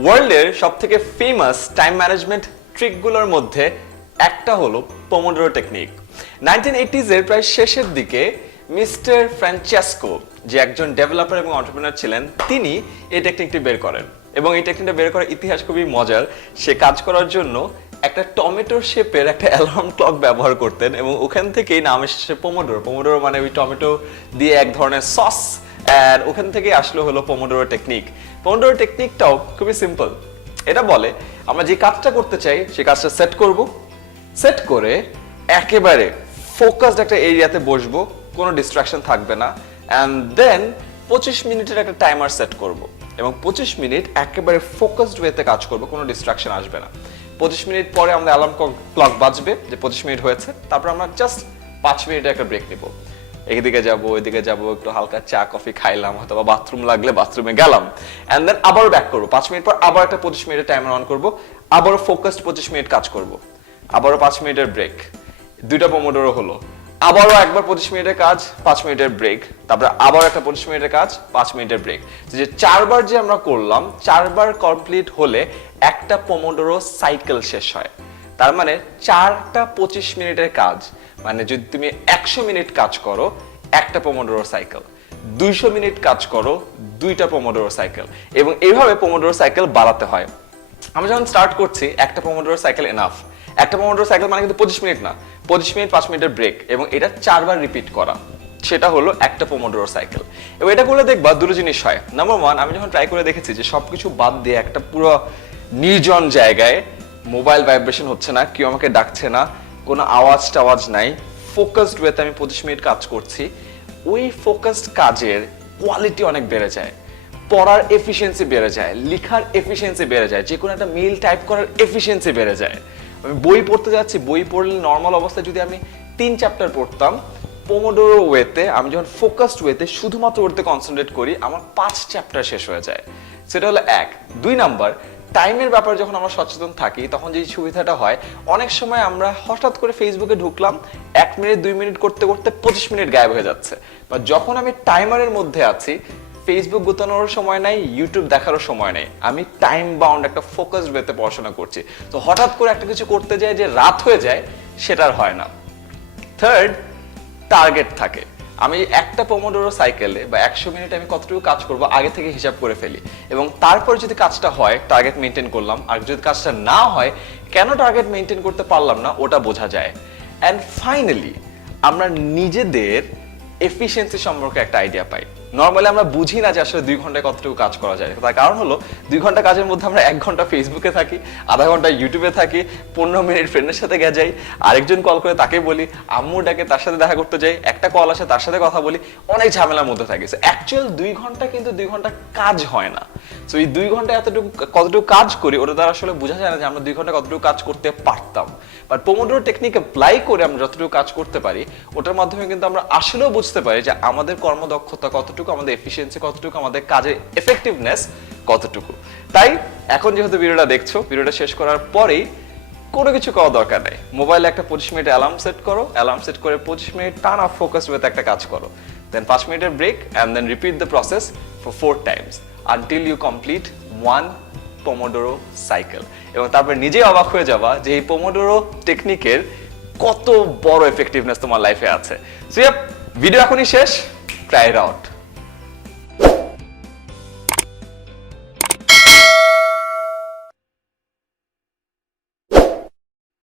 ওয়ার্ল্ডের সবথেকে famous time management ট্রিকগুলোর মধ্যে একটা হলো পোমোডোরো টেকনিক। 1980s এর প্রায় শেষের দিকে মিস্টার ফ্রান্সেস্কো, যে একজন ডেভেলপার এবং এন্টারপ্রেনার ছিলেন, তিনি এই টেকনিকটি বের করেন এবং এই টেকনিকটা বের করার ইতিহাস খুবই মজার। সে কাজ করার জন্য একটা টমেটো শেপের একটা অ্যালার্ম ক্লক ব্যবহার করতেন এবং ওখান থেকেই নাম এসেছে পোমোডোরো। পোমোডোরো মানে ওই টমেটো দিয়ে এক ধরনের সস, আর ওখান থেকে আসলো হলো পোমোডোরো টেকনিক। পোমোডোরো টেকনিকটাও খুবই সিম্পল। এটা বলে আমরা যে কাজটা করতে চাই সেই কাজটা সেট করব, সেট করে একেবারে ফোকাসড একটা এরিয়াতে বসবো, কোনো ডিস্ট্রাকশন থাকবে না, অ্যান্ড দেন 25 মিনিটের একটা টাইমার সেট করব এবং 25 মিনিট একেবারে ফোকাসড ওয়েতে কাজ করব, কোনো ডিস্ট্রাকশন আসবে না। 25 মিনিট পরে আমাদের অ্যালার্ম ক্লক বাজবে যে 25 মিনিট হয়েছে, তারপর আমরা জাস্ট 5 মিনিটের একটা ব্রেক নেব। এদিকে যাবো, ওইদিকে যাবো, একটু হালকা চা কফি খাইলাম, অথবা বাথরুম লাগলে বাথরুমে গেলাম, এন্ড দেন আবার ব্যাক করবো। 5 মিনিট পর আবার একটা 25 মিনিটের টাইমার অন করবো, আবারও ফোকাসড 25 মিনিট কাজ করব, আবারও 5 মিনিটের ব্রেক। দুইটা পোমোডোরো হলো। আবারও একবার 25 মিনিটের কাজ, 5 মিনিটের ব্রেক, তারপরে আবার একটা 25 মিনিটের কাজ, 5 মিনিটের ব্রেক। যে 4 বার যে আমরা করলাম, 4 বার কমপ্লিট হলে একটা পোমোডোরো সাইকেল শেষ হয়। তার মানে 4টা 25 মিনিটের কাজ, মানে যদি তুমি 100 মিনিট কাজ করো একটা পোমোডোরো সাইকেল, 200 মিনিট কাজ করো 2টা পোমোডোরো সাইকেল, এবং এইভাবে পোমোডোরো সাইকেল বাড়াতে হয়। আমরা যখন স্টার্ট করছি একটা পোমোডোরো সাইকেল এনাফ। একটা পোমোডোরো সাইকেল মানে কিন্তু 25 মিনিট না, 25 মিনিট 5 মিনিটের ব্রেক, এবং এটা 4 বার রিপিট করা, সেটা হলো একটা পোমোডোরো সাইকেল। এবং এটা করলে দেখবা দুটো জিনিস হয়। নাম্বার 1, আমি যখন ট্রাই করে দেখেছি যে সবকিছু বাদ দিয়ে একটা পুরো নির্জন জায়গায়, মোবাইল ভাইব্রেশন হচ্ছে না, কেউ আমাকে ডাকছে না, কোনো আওয়াজ টাওয়াজ নাই, ফোকাসড ওয়েতে আমি 25 মিনিট কাজ করছি, ওই ফোকাসড কাজের কোয়ালিটি অনেক বেড়ে যায়, পড়ার এফিসিয়েন্সি বেড়ে যায়, লেখার এফিসিয়েন্সি বেড়ে যায়, যে কোনো একটা মেইল টাইপ করার এফিসিয়েন্সি বেড়ে যায়। আমি বই পড়তে যাচ্ছি, বই পড়লে নর্মাল অবস্থায় যদি আমি 3 চ্যাপ্টার পড়তাম, পোমোডোরো ওয়েতে আমি যখন ফোকাসড ওয়েতে শুধুমাত্র ওতে কনসেন্ট্রেট করি, আমার 5 চ্যাপ্টার শেষ হয়ে যায়। সেটা হলো 1। 2 নাম্বার, টাইমের ব্যাপারে যখন আমরা সচেতন থাকি তখন যে সুবিধাটা হয়, অনেক সময় আমরা হঠাৎ করে ফেসবুকে ঢুকলাম, 1 মিনিট 2 মিনিট করতে করতে 25 মিনিট গায়েব হয়ে যাচ্ছে। বা যখন আমি টাইমারের মধ্যে আছি, ফেসবুক গুতানোর সময় নাই, ইউটিউব দেখারও সময় নেই, আমি টাইম বাউন্ড একটা ফোকাসড ওয়েতে পড়াশোনা করছি, তো হঠাৎ করে একটা কিছু করতে যায় যে রাত হয়ে যায়, সেটা আর হয় না। 3rd, টার্গেট থাকে। আমি একটা পোমোডোরো সাইকেলে বা 100 মিনিট আমি কতটুকু কাজ করব আগে থেকে হিসাব করে ফেলি, এবং তারপর যদি কাজটা হয় টার্গেট মেনটেন করলাম, আর যদি কাজটা না হয় কেন টার্গেট মেনটেন করতে পারলাম না ওটা বোঝা যায়। অ্যান্ড ফাইনালি আমরা নিজেদের এফিসিয়েন্সি সম্পর্কে একটা আইডিয়া পাই। নর্মালি আমরা বুঝি না যে আসলে 2 ঘন্টায় কতটুকু কাজ করা যায়। তার কারণ হলো 2 ঘন্টা কাজের মধ্যে আমরা 1 ঘন্টা ফেসবুকে থাকি, আধা ঘন্টা ইউটিউবে থাকি, 15 মিনিট ফ্রেন্ডের সাথে যাই, আরেকজন কল করে তাকে বলি, আম্মু ডাকে তার সাথে দেখা করতে যাই, একটা কল আসে তার সাথে কথা বলি, অনেক ঝামেলার মধ্যে থাকি। অ্যাকচুয়াল 2 ঘন্টা কিন্তু 2 ঘন্টা কাজ হয় না। সো এই 2 ঘন্টা এতটুকু কতটুকু কাজ করি ওটা দ্বারা আসলে বোঝা যায় না যে আমরা 2 ঘন্টা কতটুকু কাজ করতে পারতাম। বাট পোমোডোরো টেকনিক অ্যাপ্লাই করে আমরা যতটুকু কাজ করতে পারি, ওটার মাধ্যমে কিন্তু আমরা আসলেও বুঝতে পারি যে আমাদের কর্মদক্ষতা কতটুকু, আমাদের এফিসিয়েন্সি কতটুকু, আমাদের কাজের এফেক্টিভনেস কতটুকু। তাই এখন যেহেতু ভিডিওটা দেখছো, ভিডিওটা শেষ করার পরেই কোনো কিছু করার দরকার নেই, মোবাইলে একটা 25 মিনিট অ্যালার্ম সেট করো, অ্যালার্ম সেট করে 25 মিনিট টানা ফোকাস ওয়েতে একটা কাজ করো, দেন 5 মিনিটের break, and then repeat the process for 4 times until you complete 1 pomodoro cycle. এবং তারপর নিজেই অবাক হয়ে যাবা যে এই পোমোডোরো টেকনিকের কত বড় এফেক্টিভনেস তোমার লাইফে আছে। সো ভিডিও এখনই শেষ, ট্রাই ইট আউট।